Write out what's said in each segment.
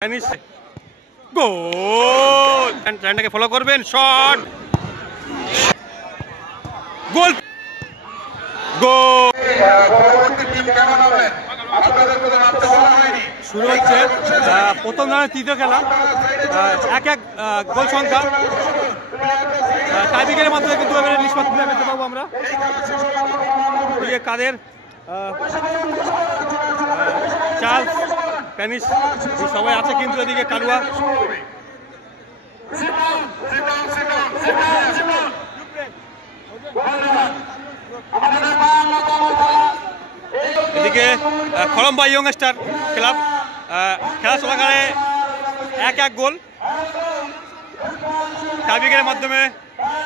গোল ট্রেনটাকে follow করবেন shot goal গোল শুরু হচ্ছে প্রথম রাউন্ডের তৃতীয় খেলা এক গোল সংখ্যা টাইব্রেকারের মাধ্যমে কিন্তু নিষ্পত্তি পেতে পারবো আমরা কাদের চার্লস স্প্যানিশ সবাই আছে কিন্তু এদিকে কালুয়া এদিকে কলম্বা ইয়ং স্টার ক্লাব খেলা চলাকালে এক গোল টাইব্রেকারের মাধ্যমে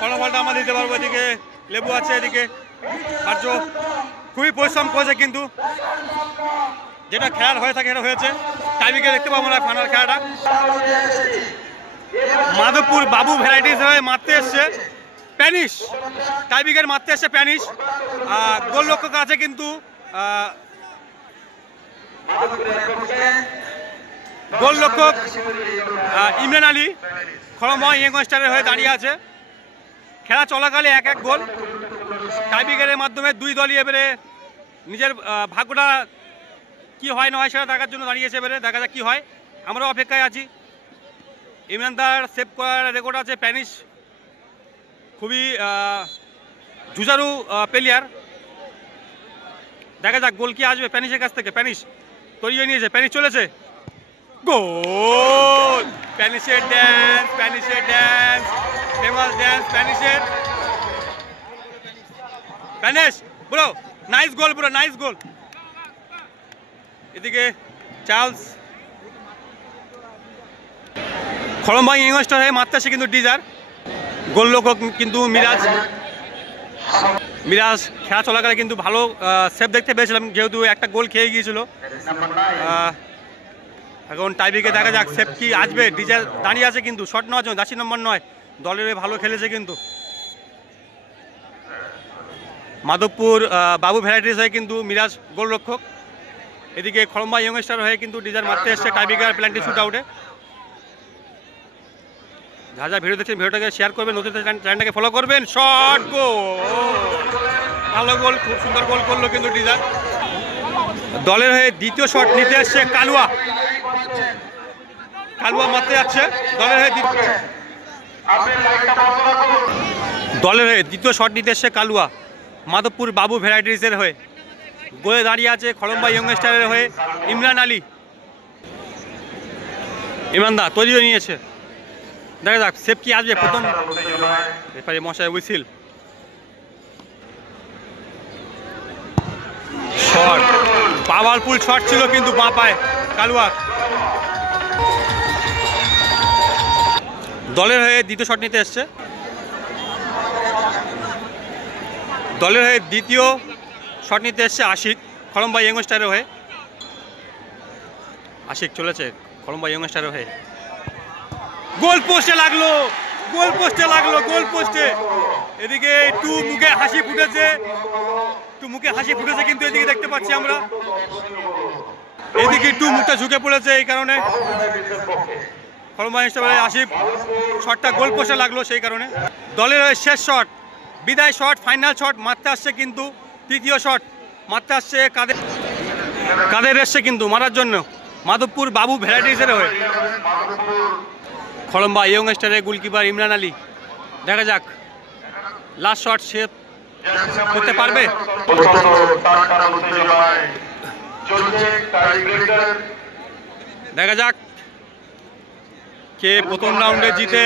ফলাফলটা আমরা দিতে পারবো। এদিকে লেবু আছে, এদিকে আর্য খুবই পরিশ্রম করেছে কিন্তু যেটা খেলার হয়ে থাকে সেটা হয়েছে। টাইব্রেকার দেখতে পাবো না ফাইনাল খেলাটা। মাধবপুর বাবু ভ্যারাইটিস হয়ে মারতে এসছে স্প্যানিশ, টাইব্রেকার মারতে এসছে স্প্যানিশ। গোল লক্ষ্য আছে কিন্তু গোল লক্ষক ইমরান আলী কলম্বা ইয়ং স্টারের হয়ে দাঁড়িয়ে আছে। খেলা চলাকালে এক গোল টাইব্রেকারের মাধ্যমে দুই দলই এবারে নিজের ভাগ্যটা কি হয় না হয় সেটা দেখার জন্য দাঁড়িয়েছে। এবারে দেখা যাক কি হয়, আমরাও অপেক্ষায় আছি। ইমরানদার সেভ করার রেকর্ড আছে। স্প্যানিশ খুবই জুজারু প্লেয়ার, দেখা যাক গোল কি আসবে স্প্যানিশের কাছ থেকে। স্প্যানিশ তৈরি হয়ে নিয়েছে, স্প্যানিশ চলেছে, গোল স্প্যানিশের ড্যান্স, স্প্যানিশের ড্যান্স, ফেমাস ড্যান্স স্প্যানিশের। Spanish bro nice goal, bro nice goal. এদিকে চার্লস কলম্বা ইয়ং স্টার হয়ে মারতে আসে কিন্তু ডিজার। গোল লক্ষ্য কিন্তু মিরাজ খেলা চলাকালে কিন্তু ভালো সেভ দেখতে পেয়েছিলাম, যেহেতু একটা গোল খেয়ে গিয়েছিল। এখন টাইব্রেকারে দেখা যাক সেভ কি আসবে। ডিজার দাঁড়িয়ে আছে কিন্তু শট নেওয়ার জন্য, 10 নম্বর নয়, দলের ভালো খেলেছে কিন্তু। মাধবপুর বাবু ভ্যারাইটিস হয়ে কিন্তু মিরাজ গোল রক্ষক। এদিকে কলম্বা ইয়ং স্টার হয়ে কিন্তু ডিজার মারতে এসছে টাইব্রেকার প্ল্যান্টি শুট আউটে। যা যা ভিডিও দেখছেন ভিডিওটাকে শেয়ার করবেন, নতুন চ্যানেলটাকে ফলো করবেন। শট গোল, ভালো গোল, খুব সুন্দর গোল করলো কিন্তু ডিজার। দলের হয়ে দ্বিতীয় শট নিতে এসছে কালুয়া, কালুয়া মারতে যাচ্ছে দলের হয়ে দ্বিতীয় শট নিতে এসছে কালুয়া মাধবপুর বাবু ভ্যারাইটিসের হয়ে। গোলে দাঁড়িয়ে আছে কলম্বা ইয়ং স্টারের হয়ে ইমরান আলী। ইমরানদা তৈরি হয়ে নিয়েছে, দেখা যাক সেভ কি আসবে। প্রথম রেফারি মশাই হুইসেল, শট পাওয়ারফুল শট ছিল কিন্তু বাঁ পায় কালুয়ার। দলের হয়ে দ্বিতীয় শট নিতে এসছে, দলের হয়ে দ্বিতীয় শট নিতে এসছে আশিক কলম্বা ইয়ং স্টারের হয়ে। আশিক চলেছে কলম্বা ইয়ং স্টারের হয়ে, গোল পোস্টে লাগলো, গোল পোস্টে লাগলো, গোল পোস্টে। এদিকে একটু মুখে হাসি ফুটেছে, কিন্তু এদিকে দেখতে পাচ্ছি আমরা এদিকে একটু মুখটা ঝুঁকে পড়েছে, এই কারণে কলম্বা ইয়ং স্টারের আশিক শটটা গোল পোস্টে লাগলো সেই কারণে। দলের হয়ে শেষ শট, বিদায় শট, ফাইনাল শট মারতে আসছে কিন্তু তৃতীয় শট মারতে আসছে কাদের এসছে কিন্তু মারার জন্য মাধবপুর বাবু ভ্যারাইটিসের হয়ে। কলম্বা ইয়ং স্টারের গোলকিপার ইমরান আলী, দেখা যাক লাস্ট শট সে করতে পারবে। দেখা যাক কে প্রথম রাউন্ডে জিতে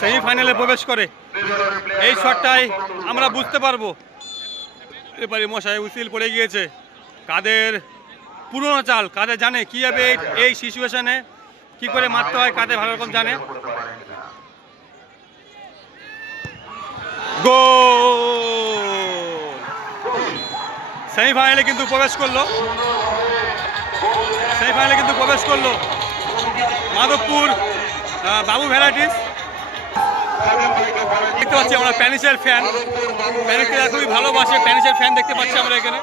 সেমিফাইনালে প্রবেশ করে, এই শটটাই আমরা বুঝতে পারবো। এবারে মশাই উসিল পড়ে গিয়েছে। কাদের পুরনো চাল, কাদের জানে কীভাবে এই সিচুয়েশনে কি করে মারতে হয়, কাদের ভালো রকম জানে। গোল, সেমিফাইনালে কিন্তু প্রবেশ করলো, মাধবপুর বাবু ভ্যারাইটিস। দেখতে পাচ্ছি আমরা স্প্যানিশের ফ্যান, স্প্যানিশকে খুবই ভালোবাসে, স্প্যানিশের ফ্যান দেখতে পাচ্ছি আমরা এখানে।